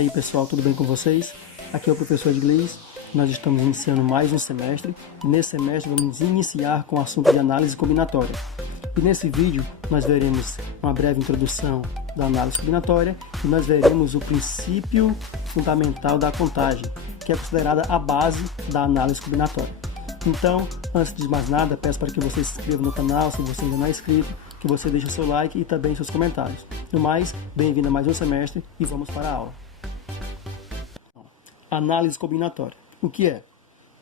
aí pessoal, tudo bem com vocês? Aqui é o professor de inglês. Nós estamos iniciando mais um semestre e nesse semestre vamos iniciar com o assunto de análise combinatória. E nesse vídeo nós veremos uma breve introdução da análise combinatória e nós veremos o princípio fundamental da contagem, que é considerada a base da análise combinatória. Então, antes de mais nada, peço para que você se inscreva no canal, se você ainda não é inscrito, que você deixe seu like e também seus comentários. No mais, bem-vindo a mais um semestre e vamos para a aula. Análise combinatória. O que é?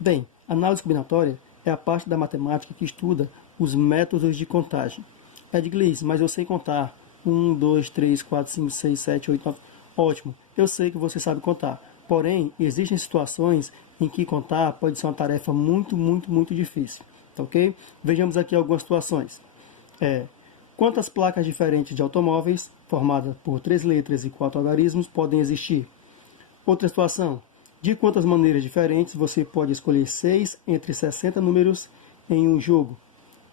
Bem, análise combinatória é a parte da matemática que estuda os métodos de contagem. É de inglês, mas eu sei contar. 1, 2, 3, 4, 5, 6, 7, 8, 9. Ótimo, eu sei que você sabe contar. Porém, existem situações em que contar pode ser uma tarefa muito difícil. Tá ok? Vejamos aqui algumas situações. Quantas placas diferentes de automóveis, formadas por 3 letras e 4 algarismos, podem existir? Outra situação. De quantas maneiras diferentes você pode escolher 6 entre 60 números em um jogo?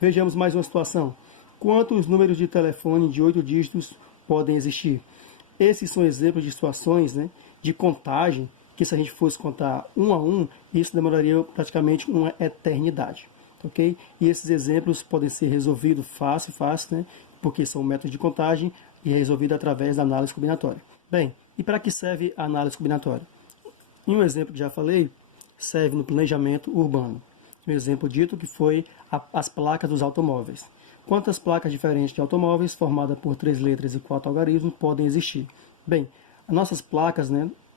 Vejamos mais uma situação. Quantos números de telefone de 8 dígitos podem existir? Esses são exemplos de situações, de contagem, que se a gente fosse contar um a um, isso demoraria praticamente uma eternidade. Okay? E esses exemplos podem ser resolvidos fácil, porque são métodos de contagem e é resolvido através da análise combinatória. Bem, e para que serve a análise combinatória? Em um exemplo que já falei, serve no planejamento urbano. Um exemplo dito que foi as placas dos automóveis. Quantas placas diferentes de automóveis, formadas por 3 letras e 4 algarismos, podem existir? Bem, as nossas placas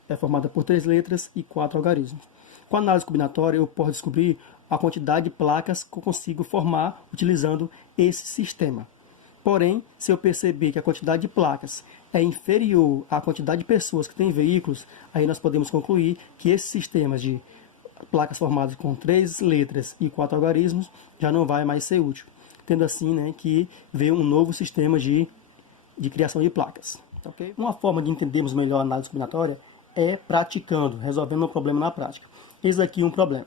é formada por 3 letras e 4 algarismos. Com a análise combinatória, eu posso descobrir a quantidade de placas que eu consigo formar utilizando esse sistema. Porém, se eu perceber que a quantidade de placas é inferior à quantidade de pessoas que têm veículos, aí nós podemos concluir que esses sistemas de placas formadas com 3 letras e 4 algarismos já não vai mais ser útil. Tendo assim que ver um novo sistema de criação de placas. Okay? Uma forma de entendermos melhor a análise combinatória é praticando, resolvendo um problema na prática. Eis aqui um problema.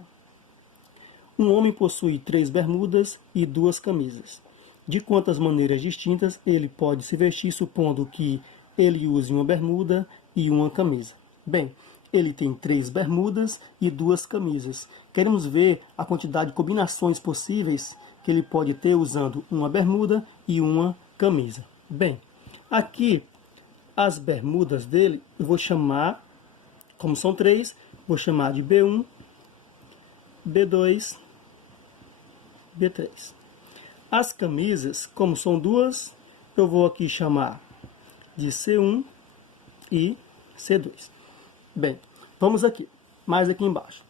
Um homem possui 3 bermudas e 2 camisas. De quantas maneiras distintas ele pode se vestir, supondo que ele use uma bermuda e uma camisa? Bem, ele tem 3 bermudas e 2 camisas. Queremos ver a quantidade de combinações possíveis que ele pode ter usando uma bermuda e uma camisa. Bem, aqui as bermudas dele eu vou chamar, como são 3, vou chamar de B1, B2, B3. As camisas, como são 2, eu vou aqui chamar de C1 e C2. Bem, vamos aqui, mais aqui embaixo.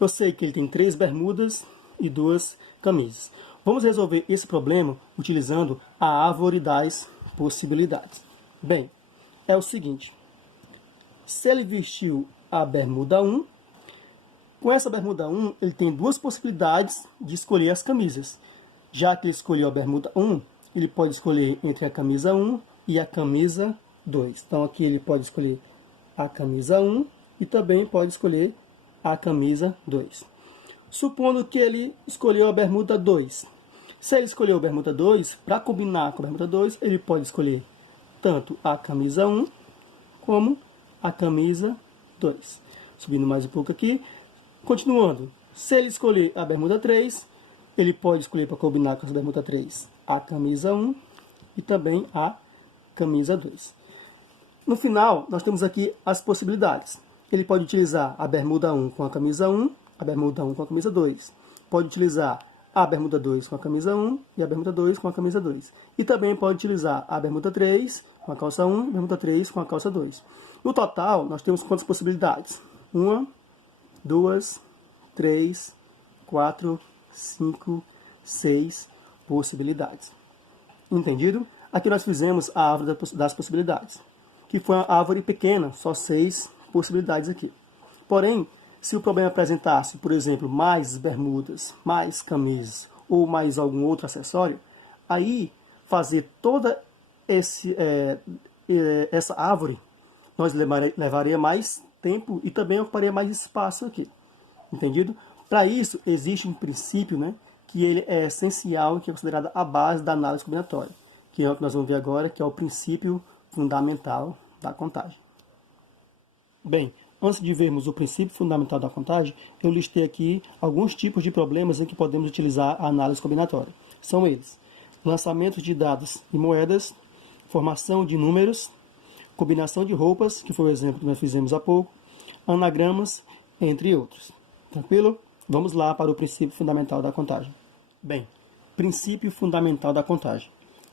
Eu sei que ele tem 3 bermudas e 2 camisas. Vamos resolver esse problema utilizando a árvore das possibilidades. Bem, é o seguinte. Se ele vestiu a bermuda 1, com essa bermuda 1, ele tem 2 possibilidades de escolher as camisas. Já que ele escolheu a bermuda 1, ele pode escolher entre a camisa 1 e a camisa 2. Então aqui ele pode escolher a camisa 1 e também pode escolher a camisa 2. Supondo que ele escolheu a bermuda 2. Se ele escolheu a bermuda 2, para combinar com a bermuda 2, ele pode escolher tanto a camisa 1 como a camisa 2. Subindo mais um pouco aqui. Continuando, se ele escolher a bermuda 3, ele pode escolher para combinar com a bermuda 3 a camisa 1 e também a camisa 2. No final, nós temos aqui as possibilidades. Ele pode utilizar a bermuda 1 com a camisa 1, a bermuda 1 com a camisa 2. Pode utilizar a bermuda 2 com a camisa 1 e a bermuda 2 com a camisa 2. E também pode utilizar a bermuda 3 com a calça 1 e a bermuda 3 com a calça 2. No total, nós temos quantas possibilidades? 1, 2, 3, 4, 5, 6 possibilidades. Entendido? Aqui nós fizemos a árvore das possibilidades, que foi uma árvore pequena, só 6 possibilidades aqui. Porém, se o problema apresentasse, por exemplo, mais bermudas, mais camisas ou mais algum outro acessório, aí fazer toda essa árvore nós levaria mais tempo e também ocuparia mais espaço aqui. Entendido? Para isso, existe um princípio que ele é essencial e que é considerado a base da análise combinatória, que é o que nós vamos ver agora, que é o princípio fundamental da contagem. Bem, antes de vermos o princípio fundamental da contagem, eu listei aqui alguns tipos de problemas em que podemos utilizar a análise combinatória. São eles: lançamento de dados e moedas, formação de números, combinação de roupas, que foi o exemplo que nós fizemos há pouco, anagramas, entre outros. Tranquilo? Vamos lá para o princípio fundamental da contagem. Bem, princípio fundamental da contagem.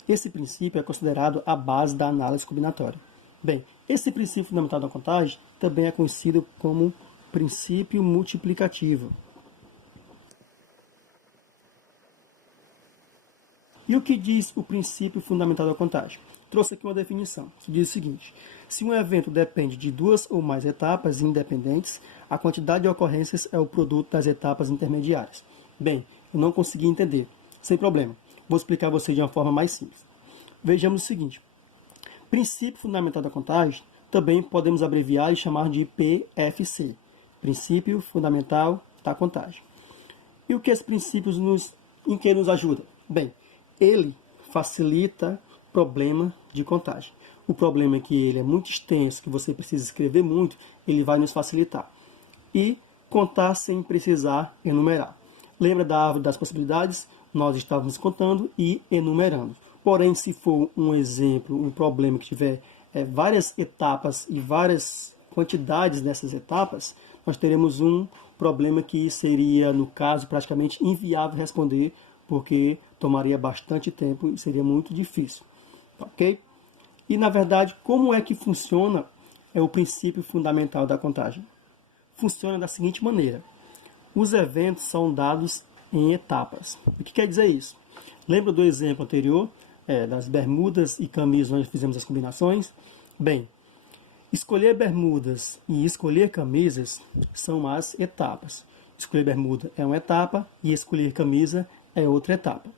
Esse princípio é considerado a base da análise combinatória. Bem, esse princípio fundamental da contagem também é conhecido como princípio multiplicativo. E o que diz o princípio fundamental da contagem? Trouxe aqui uma definição, que diz o seguinte: se um evento depende de duas ou mais etapas independentes, a quantidade de ocorrências é o produto das etapas intermediárias. Bem, eu não consegui entender. Sem problema. Vou explicar a você de uma forma mais simples. Vejamos o seguinte: princípio fundamental da contagem também podemos abreviar e chamar de PFC, princípio fundamental da contagem. E o que esse princípio em que nos ajuda? Bem, ele facilita problema de contagem. O problema é que ele é muito extenso, que você precisa escrever muito, ele vai nos facilitar. E contar sem precisar enumerar. Lembra da árvore das possibilidades? Nós estávamos contando e enumerando. Porém, se for um exemplo, um problema que tiver várias etapas e várias quantidades dessas etapas, nós teremos um problema que seria, no caso, praticamente inviável responder, porque tomaria bastante tempo e seria muito difícil. Ok? E, na verdade, como é que funciona o princípio fundamental da contagem? Funciona da seguinte maneira: os eventos são dados em etapas. O que quer dizer isso? Lembra do exemplo anterior, das bermudas e camisas, onde fizemos as combinações? Bem, escolher bermudas e escolher camisas são as etapas. Escolher bermuda é uma etapa e escolher camisa é outra etapa.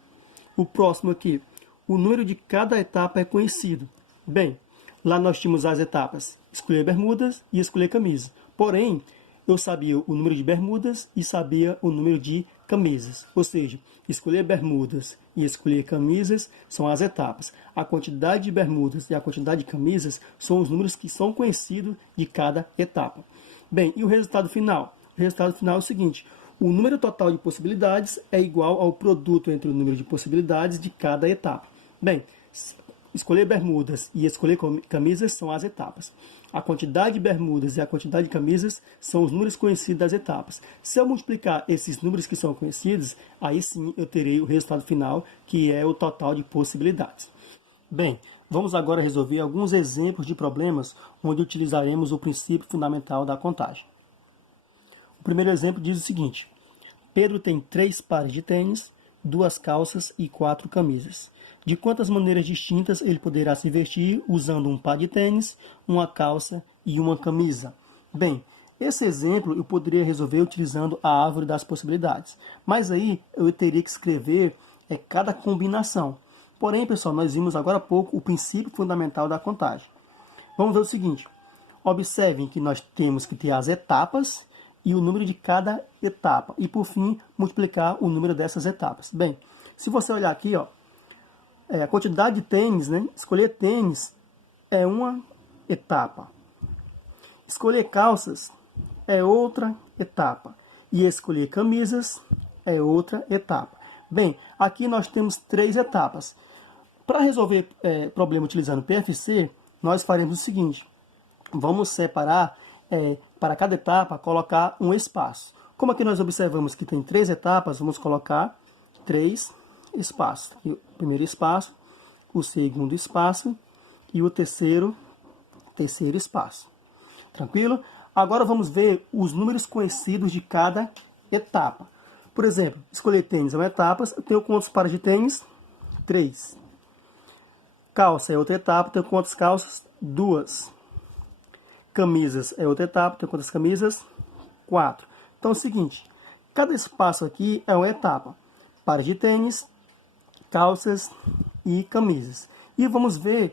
O próximo aqui, o número de cada etapa é conhecido. Bem, lá nós tínhamos as etapas escolher bermudas e escolher camisa. Porém, eu sabia o número de bermudas e sabia o número de camisas. Ou seja, escolher bermudas e escolher camisas são as etapas. A quantidade de bermudas e a quantidade de camisas são os números que são conhecidos de cada etapa. Bem, e o resultado final? O resultado final é o seguinte: o número total de possibilidades é igual ao produto entre o número de possibilidades de cada etapa. Bem, escolher bermudas e escolher camisas são as etapas. A quantidade de bermudas e a quantidade de camisas são os números conhecidos das etapas. Se eu multiplicar esses números que são conhecidos, aí sim eu terei o resultado final, que é o total de possibilidades. Bem, vamos agora resolver alguns exemplos de problemas onde utilizaremos o princípio fundamental da contagem. O primeiro exemplo diz o seguinte: Pedro tem 3 pares de tênis, 2 calças e 4 camisas. De quantas maneiras distintas ele poderá se vestir usando um par de tênis, uma calça e uma camisa? Bem, esse exemplo eu poderia resolver utilizando a árvore das possibilidades. Mas aí eu teria que escrever cada combinação. Porém, pessoal, nós vimos agora há pouco o princípio fundamental da contagem. Vamos ver o seguinte: observem que nós temos que ter as etapas e o número de cada etapa. E, por fim, multiplicar o número dessas etapas. Bem, se você olhar aqui, a quantidade de tênis, né? Escolher tênis é uma etapa. Escolher calças é outra etapa. E escolher camisas é outra etapa. Bem, aqui nós temos 3 etapas. Para resolver problema utilizando PFC, nós faremos o seguinte: vamos separar, para cada etapa, colocar um espaço. Como aqui nós observamos que tem 3 etapas, vamos colocar 3 espaços. Aqui, o primeiro espaço, o segundo espaço e o terceiro espaço. Tranquilo? Agora vamos ver os números conhecidos de cada etapa. Por exemplo, escolher tênis é uma etapa. Eu tenho quantos pares de tênis? 3. Calça é outra etapa. Eu tenho quantas calças? 2. Camisas é outra etapa. Eu tenho quantas camisas? 4. Então é o seguinte: cada espaço aqui é uma etapa. Pares de tênis, calças e camisas. E vamos ver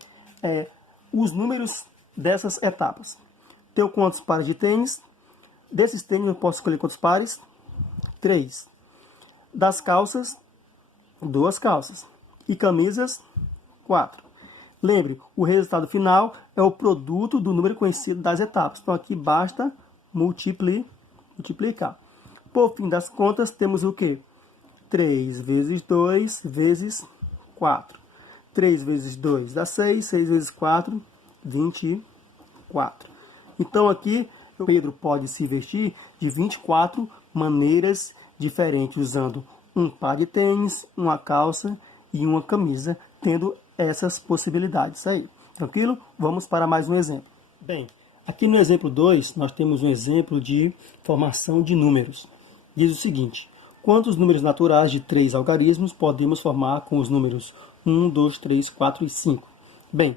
os números dessas etapas. Tenho quantos pares de tênis? Desses tênis eu posso escolher quantos pares? 3. Das calças, 2 calças. E camisas, 4. Lembre, o resultado final é o produto do número conhecido das etapas. Então, aqui basta multiplicar. Por fim das contas, temos o quê? 3 vezes 2 vezes 4. 3 vezes 2 dá 6, 6 vezes 4, 24. Então, aqui, Pedro pode se vestir de 24 maneiras diferentes, usando um par de tênis, uma calça e uma camisa, tendo essas possibilidades aí. Tranquilo? Vamos para mais um exemplo. Bem, aqui no exemplo 2, nós temos um exemplo de formação de números. Diz o seguinte: quantos números naturais de 3 algarismos podemos formar com os números 1, 2, 3, 4 e 5? Bem,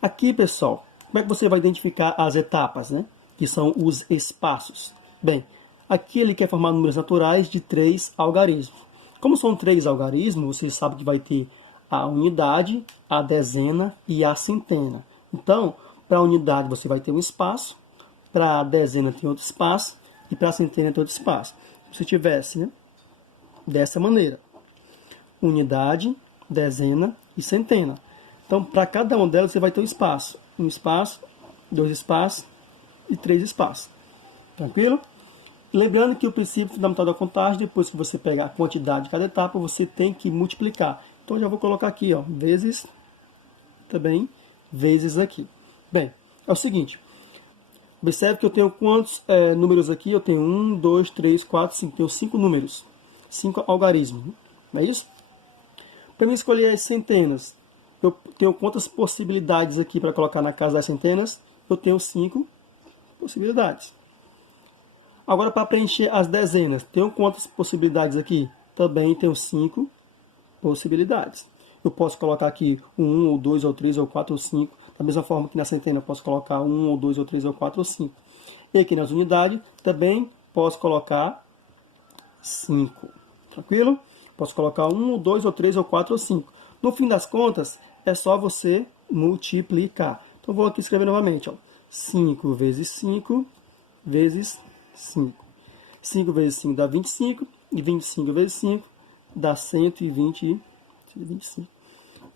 aqui, pessoal, como é que você vai identificar as etapas, né? Que são os espaços. Bem, aqui ele quer formar números naturais de 3 algarismos. Como são 3 algarismos, você sabe que vai ter a unidade, a dezena e a centena. Então, para a unidade você vai ter um espaço, para a dezena tem outro espaço e para a centena tem outro espaço. Se tivesse, né, dessa maneira: unidade, dezena e centena. Então, para cada uma delas você vai ter um espaço. Um espaço, 2 espaços e 3 espaços. Tranquilo? Lembrando que o princípio fundamental da contagem, depois que você pega a quantidade de cada etapa, você tem que multiplicar. Então, eu já vou colocar aqui, ó, vezes, também, vezes aqui. Bem, é o seguinte. Observe que eu tenho quantos números aqui? Eu tenho 1, 2, 3, 4, 5. Tenho 5 números. 5 algarismos. Não é isso? Para mim escolher as centenas, eu tenho quantas possibilidades aqui para colocar na casa das centenas? Eu tenho 5 possibilidades. Agora, para preencher as dezenas, tenho quantas possibilidades aqui? Também tenho 5 possibilidades. Eu posso colocar aqui o 1, ou 2, ou 3, ou 4, ou 5. Da mesma forma que na centena eu posso colocar 1, ou 2, ou 3, ou 4, ou 5. E aqui nas unidades também posso colocar 5. Tranquilo? Posso colocar 1, ou 2, ou 3, ou 4, ou 5. No fim das contas, é só você multiplicar. Então, vou aqui escrever novamente. Ó. 5 vezes 5 vezes 5. 5 vezes 5 dá 25. E 25 vezes 5 dá 125.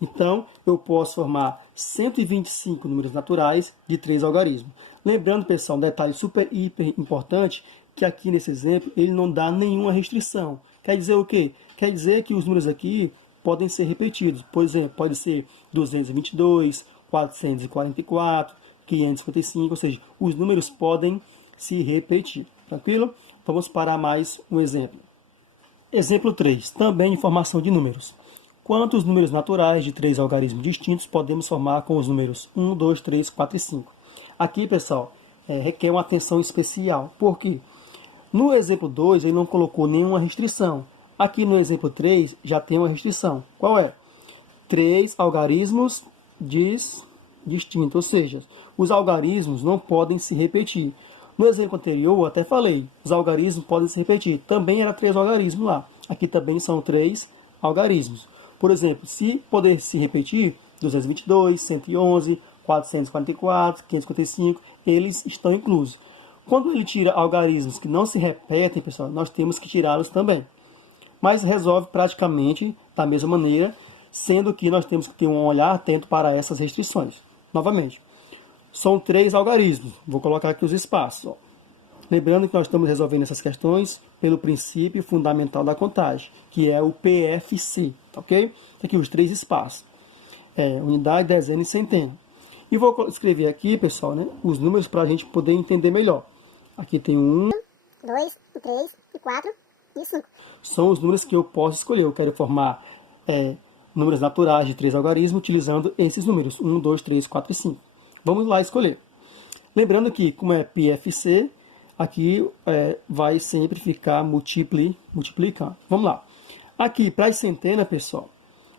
Então, eu posso formar 125 números naturais de 3 algarismos. Lembrando, pessoal, um detalhe super, hiper importante, que aqui nesse exemplo ele não dá nenhuma restrição. Quer dizer o quê? Quer dizer que os números aqui podem ser repetidos. Por exemplo, pode ser 222, 444, 555, ou seja, os números podem se repetir. Tranquilo? Vamos para mais um exemplo. Exemplo 3, também de formação de números. Quantos números naturais de 3 algarismos distintos podemos formar com os números 1, 2, 3, 4 e 5? Aqui, pessoal, requer uma atenção especial. Por quê? No exemplo 2, ele não colocou nenhuma restrição. Aqui no exemplo 3, já tem uma restrição. Qual é? 3 algarismos distintos, ou seja, os algarismos não podem se repetir. No exemplo anterior, eu até falei, os algarismos podem se repetir. Também era 3 algarismos lá. Aqui também são 3 algarismos. Por exemplo, se poder se repetir, 222, 111, 444, 555, eles estão inclusos. Quando ele tira algarismos que não se repetem, pessoal, nós temos que tirá-los também. Mas resolve praticamente da mesma maneira, sendo que nós temos que ter um olhar atento para essas restrições. Novamente, são 3 algarismos. Vou colocar aqui os espaços. Ó. Lembrando que nós estamos resolvendo essas questões pelo princípio fundamental da contagem, que é o PFC, ok? Aqui os 3 espaços. Unidade, dezena e centena. E vou escrever aqui, pessoal, né, os números para a gente poder entender melhor. Aqui tem 1, 2, 3, 4 e 5. São os números que eu posso escolher. Eu quero formar números naturais de 3 algarismos utilizando esses números. 1, 2, 3, 4 e 5. Vamos lá escolher. Lembrando que, como é PFC, aqui vai sempre ficar multiplicando. Vamos lá. Aqui, para as centenas, pessoal,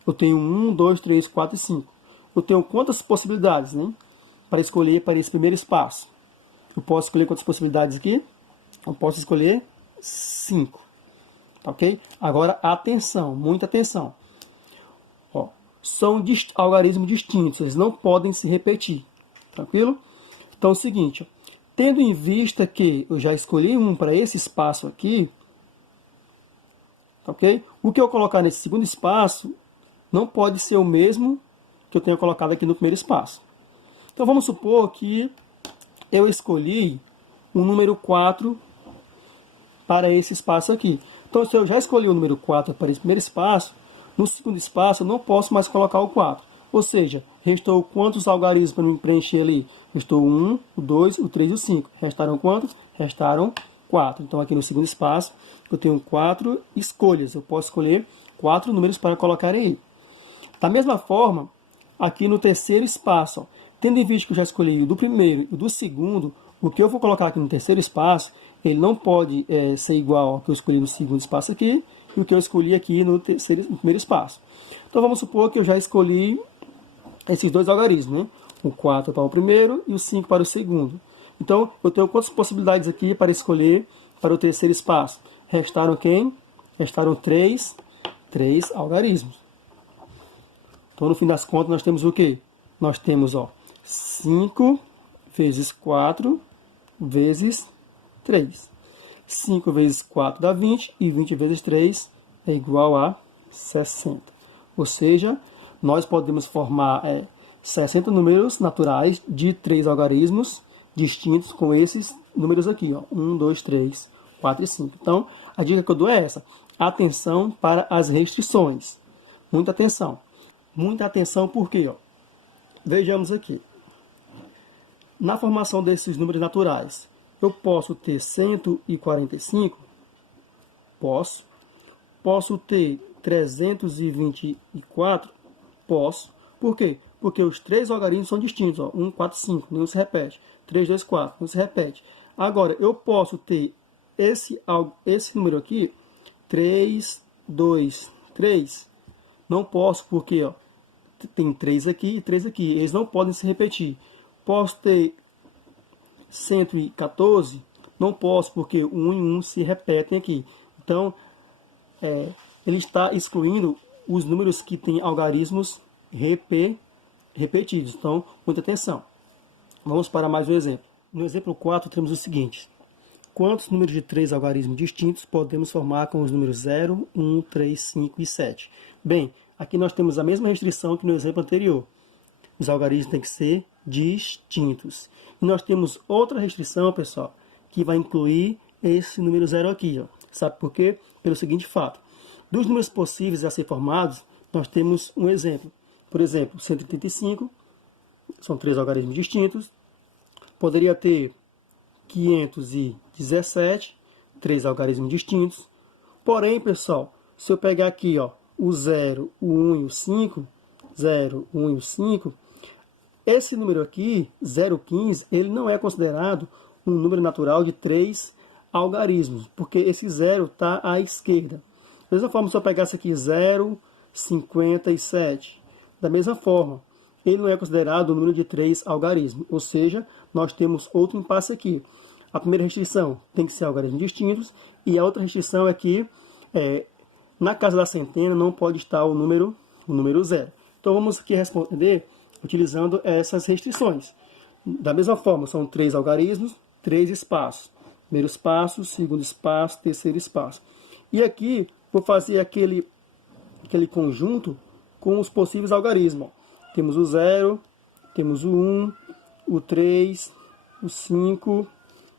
eu tenho 1, 2, 3, 4 e 5. Eu tenho quantas possibilidades, né? Para escolher para esse primeiro espaço. Eu posso escolher quantas possibilidades aqui? Eu posso escolher 5. Tá ok? Agora, atenção, muita atenção. Ó, são algarismos distintos, eles não podem se repetir. Tranquilo? Então é o seguinte, ó, tendo em vista que eu já escolhi um para esse espaço aqui, ok? O que eu colocar nesse segundo espaço não pode ser o mesmo que eu tenho colocado aqui no primeiro espaço. Então vamos supor que eu escolhi o número 4 para esse espaço aqui. Então se eu já escolhi o número 4 para esse primeiro espaço, no segundo espaço eu não posso mais colocar o 4. Ou seja, restou quantos algarismos para me preencher ali? Restou o 1, o 2, o 3 e o 5. Restaram quantos? Restaram 4. Então aqui no segundo espaço eu tenho 4 escolhas. Eu posso escolher 4 números para colocar aí. Da mesma forma, aqui no terceiro espaço, ó, tendo em vista que eu já escolhi o do primeiro e o do segundo, o que eu vou colocar aqui no terceiro espaço, ele não pode ser igual ao que eu escolhi no segundo espaço aqui e o que eu escolhi aqui no primeiro espaço. Então vamos supor que eu já escolhi esses dois algarismos, né? O 4 para o primeiro e o 5 para o segundo. Então eu tenho quantas possibilidades aqui para escolher para o terceiro espaço? Restaram quem? Restaram 3 algarismos. Então, no fim das contas, nós temos o quê? Nós temos, ó, 5 vezes 4 vezes 3. 5 vezes 4 dá 20 e 20 vezes 3 é igual a 60. Ou seja, nós podemos formar 60 números naturais de 3 algarismos distintos com esses números aqui, ó, 1, 2, 3, 4 e 5. Então, a dica que eu dou é essa. Atenção para as restrições. Muita atenção. Muita atenção porque, ó, vejamos aqui. Na formação desses números naturais, eu posso ter 145? Posso. Posso ter 324? Posso. Por quê? Porque os 3 algarismos são distintos. Ó, 1, 4, 5, não se repete. 3, 2, 4, não se repete. Agora, eu posso ter esse número aqui, 3, 2, 3. Não posso porque, ó, tem 3 aqui e 3 aqui. Eles não podem se repetir. Posso ter 114? Não posso, porque o 1 e 1 se repetem aqui. Então, ele está excluindo os números que têm algarismos repetidos. Então, muita atenção. Vamos para mais um exemplo. No exemplo 4, temos o seguinte. Quantos números de 3 algarismos distintos podemos formar com os números 0, 1, 3, 5 e 7? Bem, aqui nós temos a mesma restrição que no exemplo anterior. Os algarismos têm que ser distintos. E nós temos outra restrição, pessoal, que vai incluir esse número 0 aqui. Ó. Sabe por quê? Pelo seguinte fato. Dos números possíveis a ser formados, nós temos um exemplo. Por exemplo, 135, são 3 algarismos distintos. Poderia ter 517, 3 algarismos distintos. Porém, pessoal, se eu pegar aqui, ó, o 0, o 1 e o 5, 0, 1 e o 5, esse número aqui, 0,15, ele não é considerado um número natural de 3 algarismos, porque esse 0 está à esquerda. Da mesma forma, se eu pegasse aqui 0,57, da mesma forma, ele não é considerado um número de 3 algarismos, ou seja, nós temos outro impasse aqui. A primeira restrição tem que ser algarismos distintos, e a outra restrição é que na casa da centena não pode estar o número 0. Então vamos aqui responder utilizando essas restrições. Da mesma forma, são 3 algarismos, 3 espaços. Primeiro espaço, segundo espaço, terceiro espaço. E aqui vou fazer aquele conjunto com os possíveis algarismos. Temos o 0, temos o 1, o 3, o 5,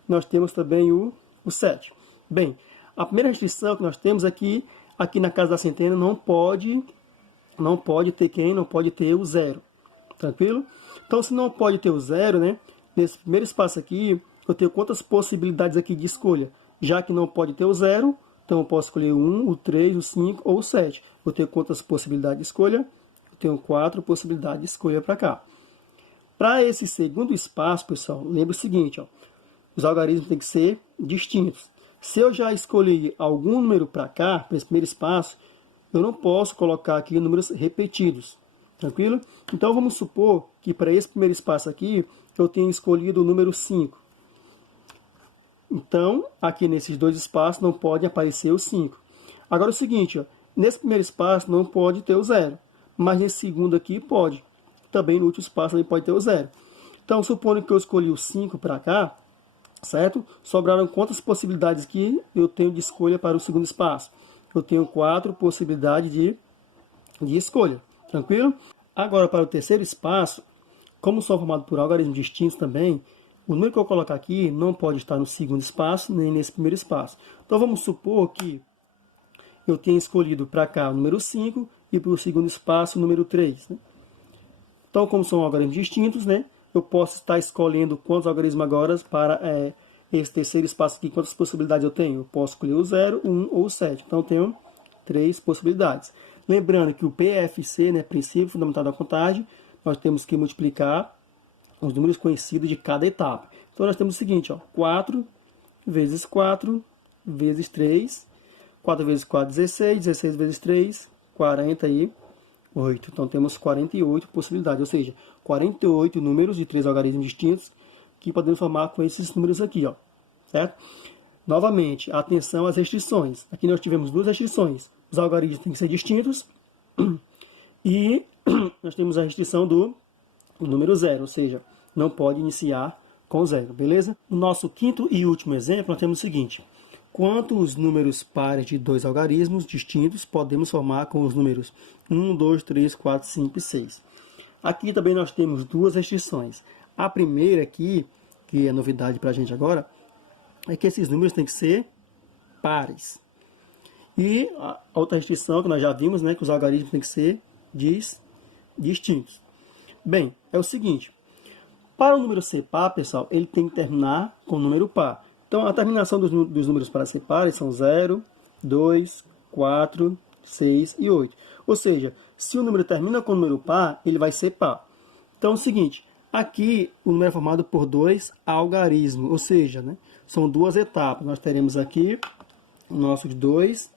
nós temos também o 7. Bem, a primeira restrição que nós temos aqui na casa da centena não pode ter quem? Não pode ter o 0. Tranquilo? Então, se não pode ter o 0, né? Nesse primeiro espaço aqui, eu tenho quantas possibilidades aqui de escolha? Já que não pode ter o 0, então eu posso escolher o 1, o 3, o 5 ou o 7. Eu tenho quantas possibilidades de escolha? Eu tenho 4 possibilidades de escolha para cá. Para esse segundo espaço, pessoal, lembre o seguinte, ó, os algarismos têm que ser distintos. Se eu já escolhi algum número para cá, para esse primeiro espaço, eu não posso colocar aqui números repetidos. Tranquilo? Então vamos supor que para esse primeiro espaço aqui, eu tenho escolhido o número 5. Então, aqui nesses dois espaços não pode aparecer o 5. Agora é o seguinte, ó, nesse primeiro espaço não pode ter o 0. Mas nesse segundo aqui pode. Também no último espaço ele pode ter o 0. Então, supondo que eu escolhi o 5 para cá, certo? Sobraram quantas possibilidades que eu tenho de escolha para o segundo espaço? Eu tenho 4 possibilidades de escolha. Tranquilo? Agora, para o terceiro espaço, como são formados por algarismos distintos também, o número que eu colocar aqui não pode estar no segundo espaço, nem nesse primeiro espaço. Então, vamos supor que eu tenha escolhido para cá o número 5 e para o segundo espaço o número 3. Né? Então, como são algarismos distintos, né, eu posso estar escolhendo quantos algarismos agora para esse terceiro espaço aqui, quantas possibilidades eu tenho. Eu posso escolher o 0, 1 ou 7. Então, eu tenho 3 possibilidades. Lembrando que o PFC, né, princípio fundamental da contagem, nós temos que multiplicar os números conhecidos de cada etapa. Então, nós temos o seguinte, ó, 4 vezes 4 vezes 3, 4 vezes 4, 16, 16 vezes 3, 48. Então, temos 48 possibilidades, ou seja, 48 números de 3 algarismos distintos que podemos formar com esses números aqui, ó, certo? Novamente, atenção às restrições. Aqui nós tivemos duas restrições. Os algarismos têm que ser distintos e nós temos a restrição do número 0, ou seja, não pode iniciar com 0, beleza? No nosso quinto e último exemplo, nós temos o seguinte. Quantos números pares de 2 algarismos distintos podemos formar com os números 1, 2, 3, 4, 5 e 6? Aqui também nós temos duas restrições. A primeira aqui, que é novidade para a gente agora, é que esses números têm que ser pares. E a outra restrição que nós já vimos, né, que os algarismos têm que ser distintos. Bem, é o seguinte. Para o número ser par, pessoal, ele tem que terminar com o número par. Então, a terminação dos números para ser pares são 0, 2, 4, 6 e 8. Ou seja, se o número termina com o número par, ele vai ser par. Então, é o seguinte. Aqui, o número é formado por 2 algarismos. Ou seja, né, são duas etapas. Nós teremos aqui o nosso 2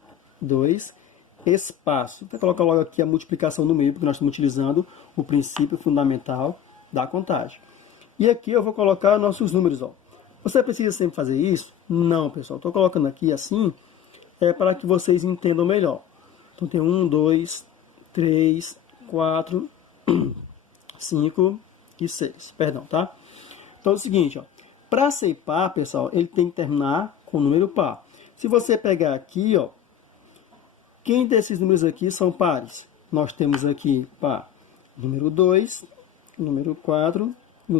espaço. Vou colocar logo aqui a multiplicação no meio, porque nós estamos utilizando o princípio fundamental da contagem. E aqui eu vou colocar nossos números, ó. Você precisa sempre fazer isso? Não, pessoal. Estou colocando aqui assim, para que vocês entendam melhor. Então, tem 1, 2, 3, 4, 5 e 6. Perdão, tá? Então, é o seguinte, ó. Para ser par, pessoal, ele tem que terminar com o número par. Se você pegar aqui, ó, quem desses números aqui são pares? Nós temos aqui par número 2, número 4 e o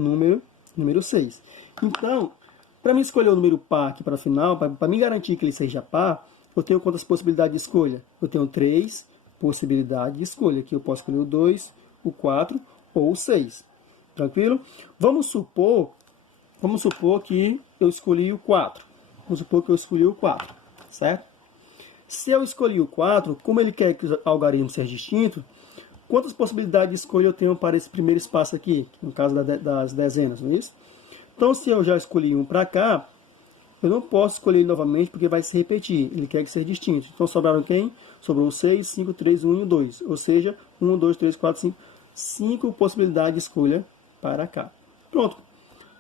número 6. Então, para mim escolher o número par aqui para o final, para me garantir que ele seja par, eu tenho quantas possibilidades de escolha? Eu tenho 3 possibilidades de escolha. Aqui eu posso escolher o 2, o 4 ou o 6. Tranquilo? Vamos supor que eu escolhi o 4. Vamos supor que eu escolhi o 4, certo? Se eu escolhi o 4, como ele quer que o algarismo seja distinto, quantas possibilidades de escolha eu tenho para esse primeiro espaço aqui, no caso das dezenas, não é isso? Então, se eu já escolhi um para cá, eu não posso escolher ele novamente porque vai se repetir. Ele quer que seja distinto. Então, sobraram quem? Sobrou o 6, 5, 3, 1 e o 2. Ou seja, 1, 2, 3, 4, 5. 5 possibilidades de escolha para cá. Pronto.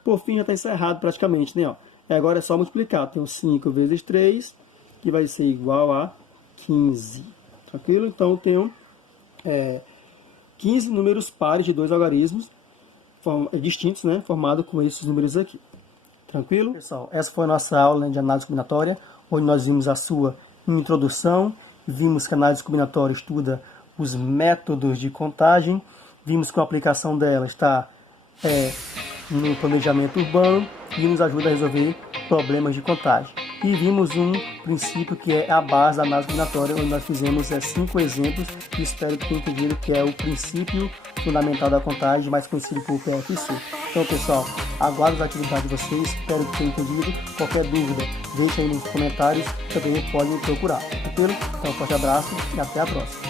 Por fim, já está encerrado praticamente, né? Ó. Agora é só multiplicar. Tem 5 vezes 3, que vai ser igual a 15. Tranquilo? Então, eu tenho 15 números pares de 2 algarismos distintos, né, formado com esses números aqui. Tranquilo? Pessoal, essa foi a nossa aula, né, de análise combinatória, onde nós vimos a sua introdução, vimos que a análise combinatória estuda os métodos de contagem, vimos que a aplicação dela está no planejamento urbano e nos ajuda a resolver problemas de contagem. E vimos um princípio que é a base da análise combinatória, onde nós fizemos 5 exemplos e espero que tenham entendido que é o princípio fundamental da contagem, mais conhecido por PFC. Então, pessoal, aguardo as atividades de vocês, espero que tenham entendido. Qualquer dúvida, deixe aí nos comentários, também podem me procurar. Tranquilo? Então, um forte abraço e até a próxima.